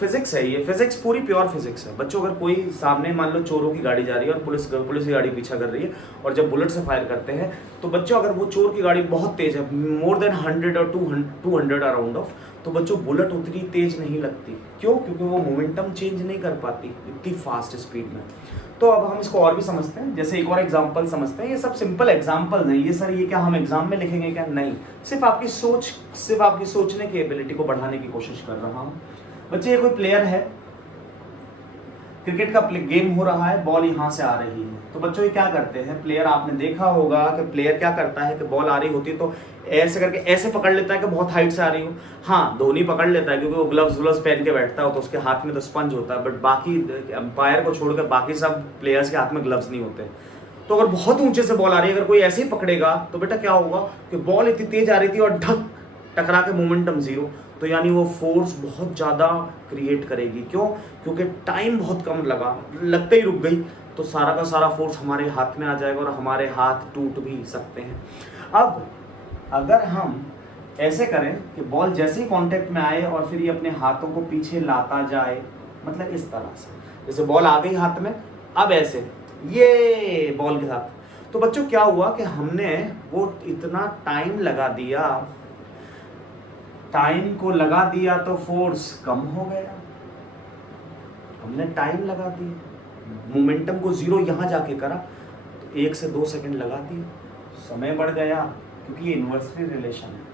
फिजिक्स है ये, फिजिक्स पूरी प्योर फिजिक्स है बच्चों। अगर कोई सामने मान लो चोरों की गाड़ी जा रही है और पुलिस की गाड़ी पीछा कर रही है, और जब बुलेट से फायर करते हैं तो बच्चों अगर वो चोर की गाड़ी बहुत तेज है, मोर देन 100 और 200 अराउंड ऑफ, तो बच्चों बुलेट उतनी तेज नहीं लगती। क्यों? क्योंकि वो मोमेंटम चेंज नहीं कर पाती इतनी फास्ट स्पीड में। तो अब हम इसको और भी समझते हैं, जैसे एक और एग्जांपल समझते हैं। ये सब सिंपल एग्जांपल नहीं, ये सर ये क्या हम एग्जाम में लिखेंगे क्या? नहीं, सिर्फ आपकी सोचने की एबिलिटी को बढ़ाने की कोशिश कर रहा हूँ। बच्चे ये कोई प्लेयर है, क्रिकेट का गेम हो रहा है, बॉल यहाँ से आ रही है, तो बच्चों ये क्या करते हैं प्लेयर, आपने देखा होगा कि प्लेयर क्या करता है कि बॉल आ रही होती है तो ऐसे करके ऐसे पकड़ लेता है कि बहुत हाइट से आ रही हो। हाँ, धोनी पकड़ लेता है क्योंकि वो ग्लव्स पहन के बैठता है, तो उसके हाथ में तो स्पंज होता है, बट बाकी अंपायर को छोड़कर बाकी सब प्लेयर्स के हाथ में ग्लव्स नहीं होते। तो अगर बहुत ऊंचे से बॉल आ रही है, अगर कोई ऐसे ही पकड़ेगा तो बेटा क्या होगा कि बॉल इतनी तेज आ रही थी और ढक टकरा के मोमेंटम जीरो, तो यानी वो फोर्स बहुत ज़्यादा क्रिएट करेगी। क्यों? क्योंकि टाइम बहुत कम लगा, लगते ही रुक गई, तो सारा का सारा फोर्स हमारे हाथ में आ जाएगा और हमारे हाथ टूट भी सकते हैं। अब अगर हम ऐसे करें कि बॉल जैसे ही कांटेक्ट में आए और फिर ये अपने हाथों को पीछे लाता जाए, मतलब इस तरह से, जैसे बॉल आ गई हाथ में, अब ऐसे ये बॉल के साथ, तो बच्चों क्या हुआ कि हमने वो इतना टाइम लगा दिया, टाइम को लगा दिया तो फोर्स कम हो गया। हमने टाइम लगा दिया, मोमेंटम को जीरो यहां जाके करा तो 1 से 2 सेकंड लगा दिए, समय बढ़ गया, क्योंकि ये इन्वर्सली रिलेशन है,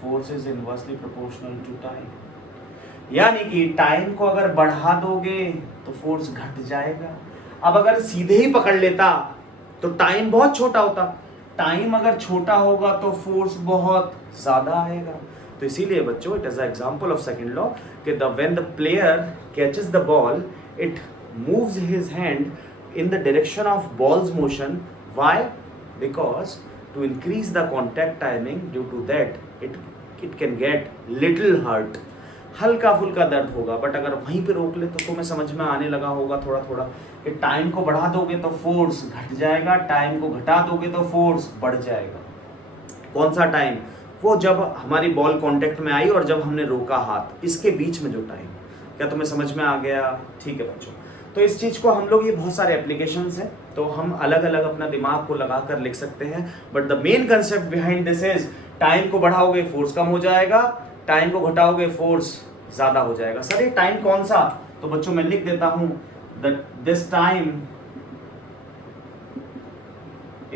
force is inversely proportional to time. यानी कि टाइम को अगर बढ़ा दोगे तो फोर्स घट जाएगा। अब अगर सीधे ही पकड़ लेता तो टाइम बहुत छोटा होता, टाइम अगर छोटा होगा तो फोर्स बहुत ज्यादा आएगा। तो इसीलिए बच्चों it is a example of second law कि when the player catches the ball it moves his hand in the direction of ball's motion. Why? Because to increase the contact timing, due to that it can get little hurt. हल्का फुल्का दर्द होगा, बट अगर वहीं पे रोक ले तो तुम्हें समझ में आने लगा होगा थोड़ा थोड़ा कि टाइम को बढ़ा दोगे तो फोर्स घट जाएगा, टाइम को घटा दोगे तो फोर्स बढ़ जाएगा। कौन सा टाइम? वो जब हमारी बॉल कांटेक्ट में आई और जब हमने रोका हाथ, इसके बीच में जो टाइम। क्या तुम्हें समझ में आ गया? ठीक है बच्चों, तो इस चीज़ को हम लोग, ये बहुत सारे एप्लीकेशंस हैं तो हम अलग अलग अपना दिमाग को लगा कर लिख सकते हैं, but the main concept behind this is time को बढ़ाओगे फोर्स कम हो जाएगा, टाइम को घटाओगे फोर्स ज़्यादा हो जाएगा। सर ये टाइम कौन सा? तो बच्चों मैं लिख देता हूँ, this time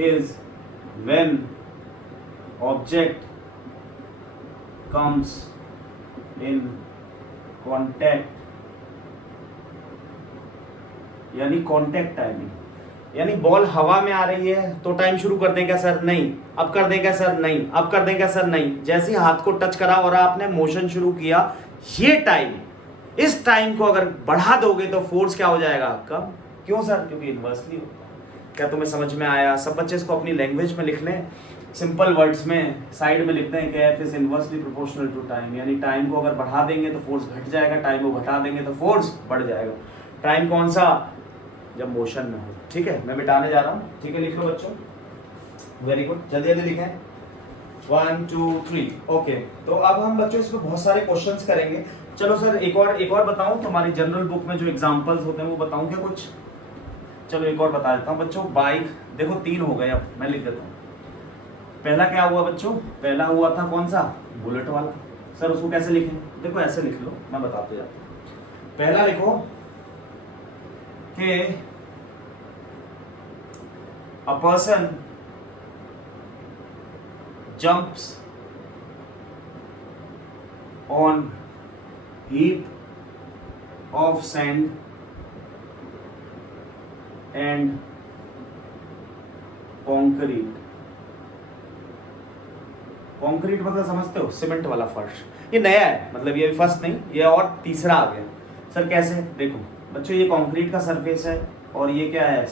is when object comes in contact, यानी कॉन्टेक्ट टाइमिंग। यानी बॉल हवा में आ रही है तो टाइम शुरू कर दें क्या सर? नहीं। अब कर दें क्या सर? नहीं। अब कर दें क्या सर? नहीं। जैसे ही हाथ को टच करा और आपने मोशन शुरू किया, ये टाइम, इस टाइम को अगर बढ़ा दोगे तो फोर्स क्या हो जाएगा? कम। क्यों सर? क्योंकि इन्वर्सली होता है। क्या तुम्हें समझ में आया? सब बच्चे इसको अपनी लैंग्वेज में लिख लें, सिंपल वर्ड्स में साइड में लिखते हैं कि F is inversely proportional to time, यानी टाइम को अगर बढ़ा देंगे तो फोर्स घट जाएगा, टाइम को घटा देंगे तो फोर्स बढ़ जाएगा। टाइम कौन सा? जब मोशन में हो। ठीक है, मैं मिटाने जा रहा हूँ। ठीक है, लिख लो बच्चों, वेरी गुड, जल्दी जल्दी लिखें। 1 2 3 ओके। तो अब हम बच्चों इसमें बहुत सारे क्वेश्चंस करेंगे। चलो सर एक और बताऊं, तुम्हारी जनरल बुक में जो एग्जाम्पल्स होते हैं वो बताऊं क्या कुछ? चलो एक और बता देता हूँ बच्चों। बाइक, देखो 3 हो गए, अब मैं लिख देता हूँ। पहला क्या हुआ बच्चों? पहला हुआ था कौन सा? बुलेट वाला। सर उसको कैसे लिखें? देखो ऐसे लिख लो, मैं बताते जाता हूं। पहला लिखो कि a person jumps on heap of sand and concrete। Concrete मतलब समझते हो? सीमेंट वाला फर्श। ये नया है, मतलब ये फर्स्ट नहीं, ये और तीसरा आ गया। सर कैसे? देखो बच्चों, ये कंक्रीट का सरफेस है और ये क्या है?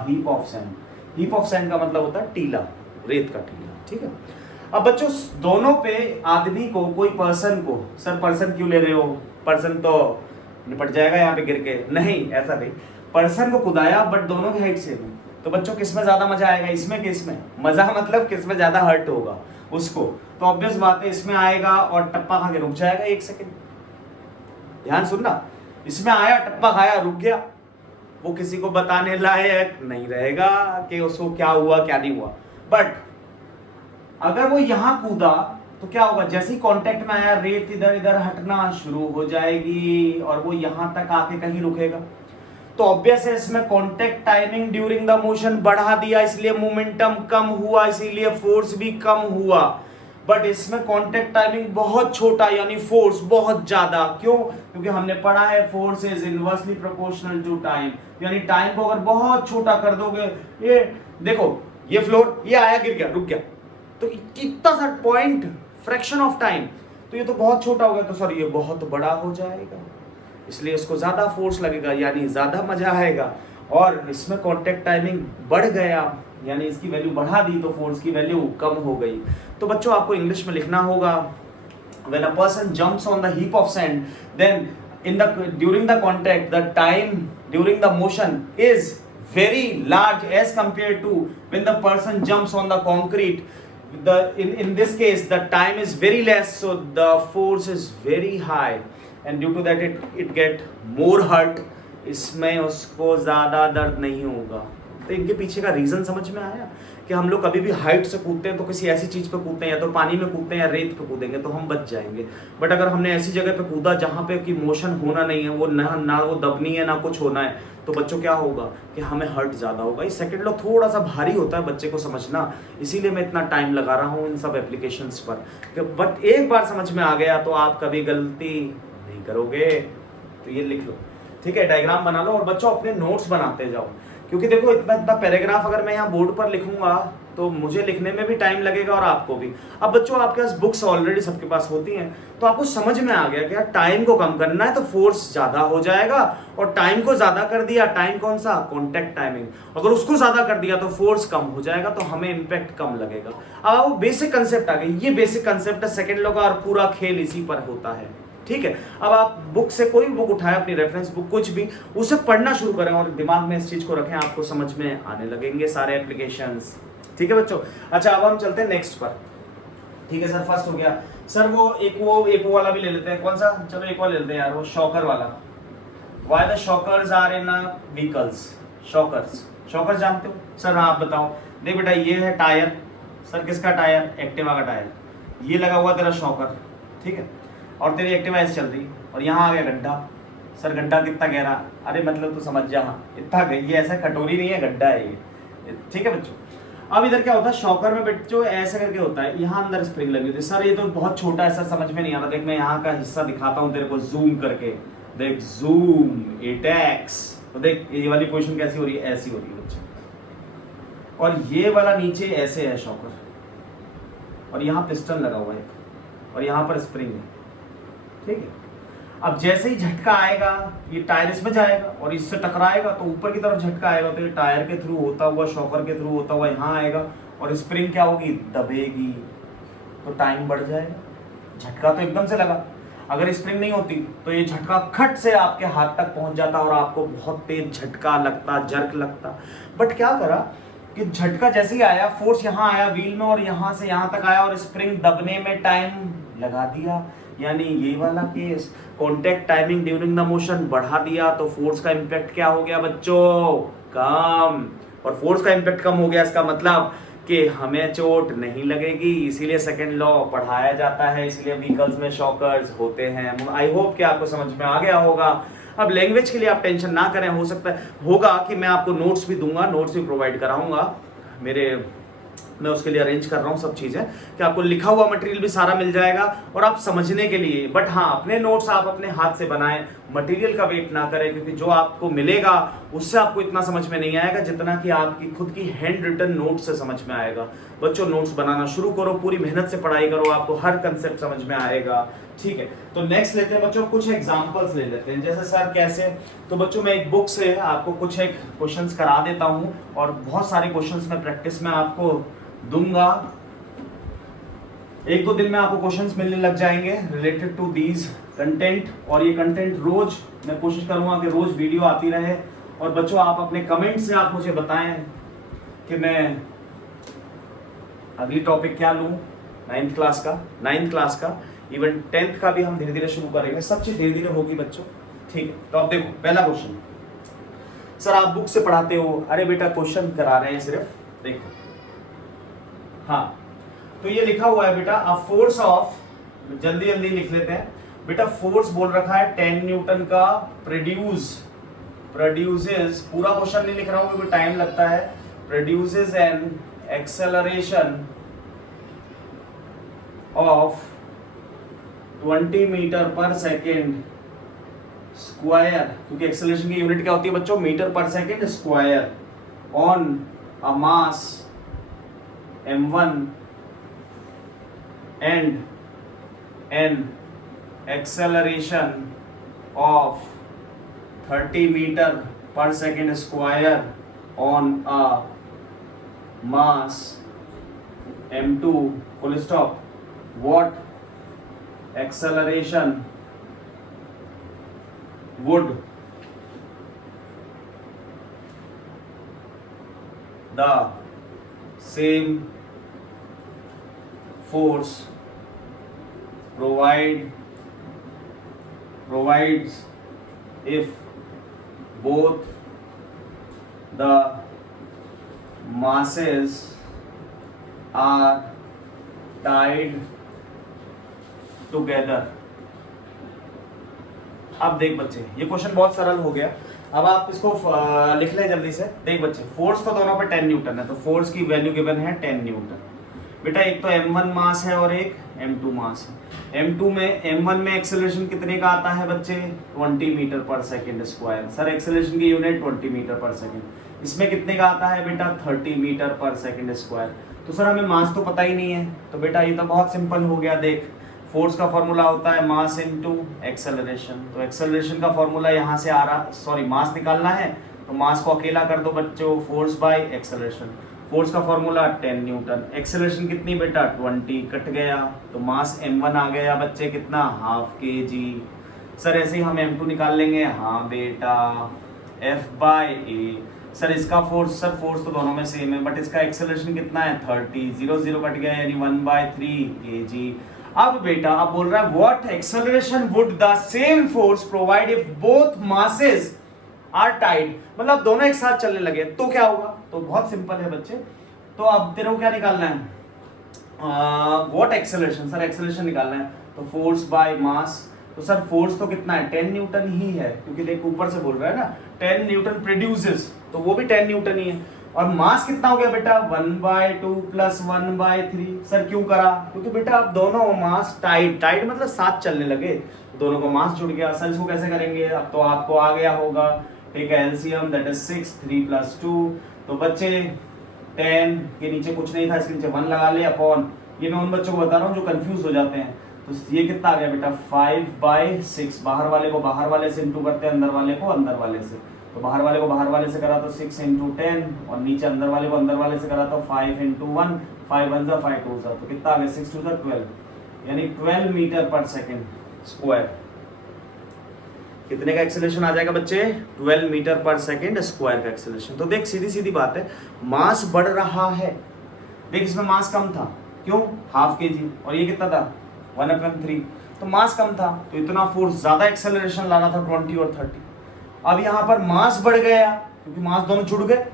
Heap of sand. Heap of sand का मतलब होता है टीला, रेत का टीला। ठीक है, अब बच्चों दोनों पे आदमी को, कोई पर्सन को, सर पर्सन क्यों ले रहे हो? पर्सन तो निपट जाएगा यहाँ पे गिर के। नहीं, ऐसा नहीं, पर्सन को कुदाया बट दोनों की हाइट सेम है। तो बच्चों किसमें ज्यादा मजा आएगा? इसमें कि इसमें? मजा मतलब किसमें ज्यादा हर्ट होगा उसको। तो ऑब्वियस बात है इसमें आएगा और टप्पा खा के रुक जाएगा 1 सेकंड। ध्यान सुनना, इसमें आया, टप्पा खाया, रुक गया, वो किसी को बताने लायक नहीं रहेगा कि उसको क्या हुआ क्या नहीं हुआ। बट अगर वो यहां कूदा तो क्या होगा? जैसे ही कांटेक्ट में आया, रेत इधर इधर हटना शुरू हो जाएगी और वो यहां तक आके कहीं रुकेगा। तो ऑब्वियस है इसमें contact timing during the motion बढ़ा दिया, इसलिए मोमेंटम कम हुआ, इसीलिए फोर्स भी कम हुआ। बट इसमें कांटेक्ट टाइमिंग बहुत छोटा, यानी फोर्स बहुत ज्यादा। क्यों? क्योंकि हमने पढ़ा है force is inversely proportional to time, यानी टाइम को अगर बहुत छोटा कर दोगे, ये देखो ये फ्लोर, ये आया, गिर गया, रुक गया, तो कितना सा पॉइंट, फ्रैक्शन ऑफ टाइम, तो ये तो बहुत छोटा हो गया, तो सर ये बहुत बड़ा हो जाएगा, इसलिए इसको ज्यादा फोर्स लगेगा, यानी ज्यादा मजा आएगा। और इसमें कांटेक्ट टाइमिंग बढ़ गया, यानी इसकी वैल्यू बढ़ा दी तो फोर्स की वैल्यू कम हो गई। तो बच्चों आपको इंग्लिश में लिखना होगा, when a person jumps on the heap of sand, then during the contact, the time during the motion is very large as compared to when the person jumps on the concrete. In this case the time is very less, so the force is very high, and due to that it get more hurt. इसमें उसको ज़्यादा दर्द नहीं होगा। तो इनके पीछे का रीज़न समझ में आया कि हम लोग कभी भी हाइट से कूदते हैं तो किसी ऐसी चीज़ पे कूदते हैं, या तो पानी में कूदते हैं या रेत पे कूदेंगे तो हम बच जाएंगे। बट अगर हमने ऐसी जगह पे कूदा जहाँ पे कि मोशन होना नहीं है, वो ना वो दबनी है ना कुछ होना है, तो बच्चों क्या होगा कि हमें हर्ट ज़्यादा होगा। इस सेकंड लॉ थोड़ा सा भारी होता है बच्चे को समझना, इसीलिए मैं इतना टाइम लगा रहा हूँ इन सब एप्लीकेशंस पर। बट एक बार समझ में आ गया तो आप कभी गलती नहीं करोगे। तो ये लिख लो, ठीक है, डायग्राम बना लो और बच्चों अपने नोट्स बनाते जाओ, क्योंकि देखो इतना पैराग्राफ अगर मैं यहाँ बोर्ड पर लिखूंगा तो मुझे लिखने में भी टाइम लगेगा और आपको भी। अब बच्चों आपके पास बुक्स ऑलरेडी सबके पास होती हैं, तो आपको समझ में आ गया कि यार टाइम को कम करना है तो फोर्स ज़्यादा हो जाएगा, और टाइम को ज़्यादा कर दिया, टाइम कौन सा? कॉन्टैक्ट टाइमिंग, अगर उसको ज़्यादा कर दिया तो फोर्स कम हो जाएगा, तो हमें इम्पैक्ट कम लगेगा। अब वो बेसिक कंसेप्ट आ गई, ये बेसिक कंसेप्ट है सेकेंड लॉ का और पूरा खेल इसी पर होता है। ठीक है। अब आप बुक से कोई भी बुक उठाएं, अपनी रेफरेंस बुक कुछ भी, उसे पढ़ना शुरू करें और दिमाग में इस चीज को रखें, आपको समझ में आने लगेंगे सारे एप्लीकेशंस। ठीक है बच्चों। अच्छा अब हम चलते हैं नेक्स्ट पर। ठीक है सर, फर्स्ट हो गया सर, वो एक वाला भी ले लेते हैं। कौन सा? चलो एक वाला ले लेते हैं यार, वो शॉकर वाला। Why the shockers are in vehicles? Shockers जानते हो सर? हाँ आप बताओ। देख बेटा ये है टायर। सर किसका टायर? एक्टिवा का टायर। ये लगा हुआ तेरा शॉकर, ठीक है, और तेरी एक्टिवा ऐसे चल रही, और यहाँ आ गया गड्ढा। सर गड्ढा कितना गहरा? अरे मतलब तू समझ जा, इतना, ये ऐसा कटोरी नहीं है, गड्ढा है ये। ठीक है बच्चों। अब इधर क्या होता है, शॉकर में बच्चों ऐसे करके होता है, यहाँ अंदर स्प्रिंग लगी होती है। सर ये तो बहुत छोटा है सर, समझ में नहीं आ रहा। देख मैं यहाँ का हिस्सा दिखाता हूँ तेरे को जूम करके। देख जूम, एटेक्स, तो देख ये वाली पोजीशन कैसी हो रही है, ऐसी हो रही है बच्चों, और ये वाला नीचे ऐसे है शॉकर, और यहाँ पिस्टन लगा हुआ है, और यहाँ पर स्प्रिंग है। ठीक है। अब जैसे ही झटका आएगा, ये टायर इसमें जाएगा और इससे टकराएगा, तो ऊपर की तरफ झटका आएगा, तो ये टायर के थ्रू होता हुआ, शॉकर के थ्रू होता हुआ यहाँ आएगा, और स्प्रिंग क्या होगी, दबेगी, तो टाइम बढ़ जाएगा। झटका तो एकदम से लगा, अगर स्प्रिंग नहीं होती तो ये झटका खट से आपके हाथ तक पहुंच जाता और आपको बहुत तेज झटका लगता, जर्क लगता। बट क्या करा कि झटका जैसे ही आया, फोर्स यहाँ आया व्हील में, और यहाँ से यहाँ तक आया, और स्प्रिंग दबने में टाइम लगा दिया। यानी ये वाला case, contact timing during the motion बढ़ा दिया, तो फोर्स का इम्पैक्ट क्या हो गया बच्चों, कम। और फोर्स का इम्पैक्ट कम हो गया, इसका मतलब कि हमें चोट नहीं लगेगी। इसीलिए सेकंड लॉ पढ़ाया जाता है, इसीलिए व्हीकल्स में शॉकर्स होते हैं। आई होप कि आपको समझ में आ गया होगा। अब लैंग्वेज के लिए आप टेंशन ना करें, हो सकता है होगा कि मैं आपको नोट्स भी दूंगा, नोट्स भी प्रोवाइड कराऊंगा। मैं उसके लिए अरेंज कर रहा हूँ सब चीज़ें, कि आपको लिखा हुआ मटेरियल भी सारा मिल जाएगा और आप समझने के लिए। बट हाँ, अपने नोट्स आप अपने हाथ से बनाएं, मटेरियल का वेट ना करें, क्योंकि जो आपको मिलेगा उससे आपको इतना समझ में नहीं आएगा जितना कि आपकी खुद की हैंड रिटन नोट से समझ में आएगा। बच्चों नोट्स बनाना शुरू करो, पूरी मेहनत से पढ़ाई करो, आपको हर कंसेप्ट समझ में आएगा। ठीक है, तो नेक्स्ट लेते हैं बच्चों, कुछ एग्जांपल्स ले लेते हैं। जैसे सर कैसे? तो बच्चों मैं एक बुक से आपको कुछ एक क्वेश्चंस करा देता हूँ, और बहुत सारे क्वेश्चंस मैं प्रैक्टिस में आपको दूंगा। एक दो दिन में आपको क्वेश्चंस मिलने लग जाएंगे रिलेटेड टू दीज कंटेंट, और ये कंटेंट रोज मैं कोशिश करूंगा कि रोज वीडियो आती रहे। और बच्चों आप अपने कमेंट से आप मुझे बताएं कि मैं अगली टॉपिक क्या लूं, 9th क्लास का, इवन 10th का भी हम धीरे धीरे शुरू करेंगे। सब चीज धीरे धीरे होगी बच्चों। ठीक है, तो अब देखो पहला क्वेश्चन। सर आप बुक से पढ़ाते हो? अरे बेटा क्वेश्चन करा रहे हैं सिर्फ, देखो। हाँ, तो ये लिखा हुआ है बेटा, अ फोर्स ऑफ, जल्दी जल्दी लिख लेते हैं बेटा। फोर्स बोल रखा है 10 न्यूटन का, प्रोड्यूसेस, पूरा क्वेश्चन नहीं लिख रहा हूं क्योंकि टाइम लगता है। Produces an acceleration of 20 metre per second square, क्योंकि एक्सेलरेशन की यूनिट क्या होती है बच्चों, metre per second square, on a mass m1 and an acceleration of 30 meter per second square on a mass m2 full stop. What acceleration would the same force provides if both the masses are tied together? अब देख बच्चे, ये क्वेश्चन बहुत सरल हो गया। अब आप इसको लिख लें जल्दी से। देख बच्चे, फोर्स तो दोनों पे 10 न्यूटन है, तो फोर्स की वैल्यू गिवन है 10 न्यूटन। बेटा एक तो m1 मास है और एक m2 मास है। m1 में एक्सेलरेशन कितने का आता है बच्चे, 20 metre per second square. Sir acceleration की यूनिट 20 मीटर पर सेकेंड, इसमें कितने का आता है बेटा, 30 मीटर पर सेकेंड स्क्वायर। तो सर हमें मास तो पता ही नहीं है, तो बेटा ये तो बहुत सिंपल हो गया। देख फोर्स का फॉर्मूला होता है मास इनटू एक्सेलरेशन, तो एक्सेलरेशन का फॉर्मूला यहाँ से आ रहा, सॉरी मास निकालना है तो मास को अकेला कर दो बच्चों, फोर्स बाय एक्सेलरेशन। फोर्स का फॉर्मूला 10 न्यूटन, एक्सेलरेशन कितनी बेटा 20, कट गया तो मास m1 आ गया बच्चे कितना हाफ kg। सर ऐसे ही हम m2 निकाल लेंगे, हाँ बेटा F/a। सर इसका फोर्स, सर फोर्स तो दोनों में सेम है बट इसका एक्सेलरेशन कितना है 30, 0 0 कट गया यानी 1/3 kg। अब बेटा अब बोल रहा है what acceleration would the same force provide if both masses are tied, मतलब दोनों एक साथ चलने लगे तो क्या होगा। तो बहुत सिंपल है बच्चे, तो अब तेरे को क्या निकालना है, व्हाट एक्सेलरेशन, सर एक्सेलरेशन निकालना है तो फोर्स बाय मास। तो सर फोर्स तो कितना है 10 न्यूटन ही है क्योंकि देख ऊपर से बोल रहा है ना 10 न्यूटन प्रोड्यूसेस, तो वो भी 10 न्यूटन ही है। और मास कितना हो गया बेटा 1/2 प्लस 1/3। सर क्यों करा, क्योंकि बेटा अब दोनों मास टाइड मतलब साथ चलने लगे, दोनों को मास जुड़ गया। सर इसको कैसे करेंगे, अब तो आपको आ गया होगा, ठीक है एलसीएम दैट इज 6, 3 + 2। तो बच्चे 10 के नीचे कुछ नहीं था, इसके नीचे 1 लगा ले अपॉन, ये मैं उन बच्चों को बता रहा हूँ जो कंफ्यूज हो जाते हैं। तो ये कितना आ गया बेटा 5/6, बाहर वाले को बाहर वाले से इंटू करते हैं, अंदर वाले को अंदर वाले से। तो बाहर वाले को बाहर वाले से करा तो 6 × 10 और नीचे अंदर वाले को अंदर वाले से करा तो 5 × 1, 5 1 = 5 2 = तो कितना आ गया 6 2 = 12, यानी 12 मीटर पर सेकेंड स्क्वायर। कितने का एक्सेलरेशन आ जाएगा बच्चे 12 मीटर पर सेकेंड स्क्वायर का एक्सेलरेशन। तो देख सीधी सीधी बात है, मास बढ़ रहा है, देख इसमें मास कम था, क्यों हाफ kg, और ये कितना था 1/3, तो मास कम था तो इतना फोर्स ज्यादा एक्सेलरेशन ला रहा था 20 और 30। अब यहाँ पर मास बढ़ गया क्योंकि मास दोनों जुड़ गए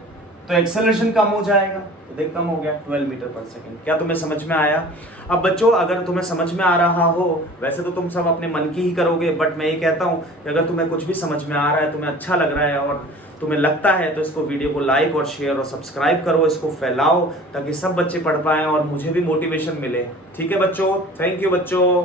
तो एक्सेलरेशन कम हो जाएगा, तो देख कम हो गया 12 मीटर पर सेकेंड। क्या तुम्हें समझ में आया। अब बच्चों अगर तुम्हें समझ में आ रहा हो, वैसे तो तुम सब अपने मन की ही करोगे, बट मैं ये कहता हूँ कि अगर तुम्हें कुछ भी समझ में आ रहा है, तुम्हें अच्छा लग रहा है और तुम्हें लगता है तो इसको वीडियो को लाइक और शेयर और सब्सक्राइब करो, इसको फैलाओ ताकि सब बच्चे पढ़ पाएं और मुझे भी मोटिवेशन मिले। ठीक है बच्चों, थैंक यू बच्चों।